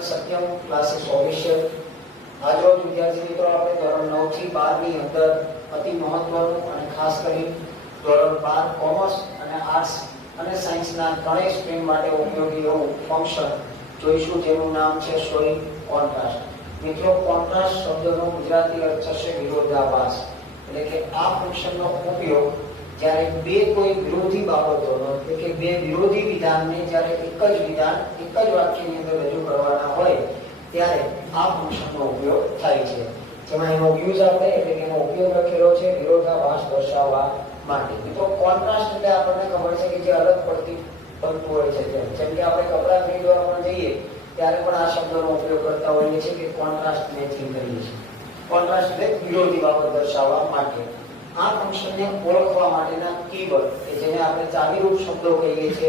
Channel Satyam classes official. આજરોજ વિદ્યાર્થી મિત્રો આપણે ધોરણ 9 થી 12 ની અંદર અતિ મહત્વનું અને ખાસ કરી ધોરણ 12 કોમર્સ અને આર્ટ્સ અને સાયન્સના ત્રણેય સ્ટ્રીમ માટે ઉપયોગી એવું ફંક્શન જોઈશું, જેનું નામ છે શોઈંગ કોન્ટ્રાસ્ટ. મિત્રો, કોન્ટ્રાસ્ટ શબ્દનો ગુજરાતી અર્થ થશે વિરોધાભાસ. એટલે કે આ ફંક્શનનો ઉપયોગ જ્યારે બે કોઈ વિરોધી બાબતોનો, એટલે કે બે વિરોધી વિધાનને જ્યારે એક જ વિધાન એક જ વાક્યની અંદર રજૂ કરવાના હોય ત્યારે આ ફંક્શનનો ઉપયોગ થાય છે. જેમાં એનો યુઝ આપણે એટલે કે એનો ઉપયોગ લખેલો છે વિરોધાભાસ દર્શાવવા માટે. મિત્રો, કોન્ટ્રાસ્ટ એટલે આપણને ખબર છે કે જે અલગ પડતી બનતું હોય છે. જેમ કે આપણે કપડાં ખરીદવા પણ જઈએ ત્યારે પણ આ શબ્દનો ઉપયોગ કરતા હોઈએ છીએ કે કોન્ટ્રાસ્ટ મેચિંગ કરીએ છીએ. કોન્ટ્રાસ્ટ એટલે વિરોધી બાબત દર્શાવવા માટે. આ ફંક્શનને ઓળખવા માટેના કીવર્ડ કે જેને આપણે ચાવીરૂપ શબ્દો કહીએ છીએ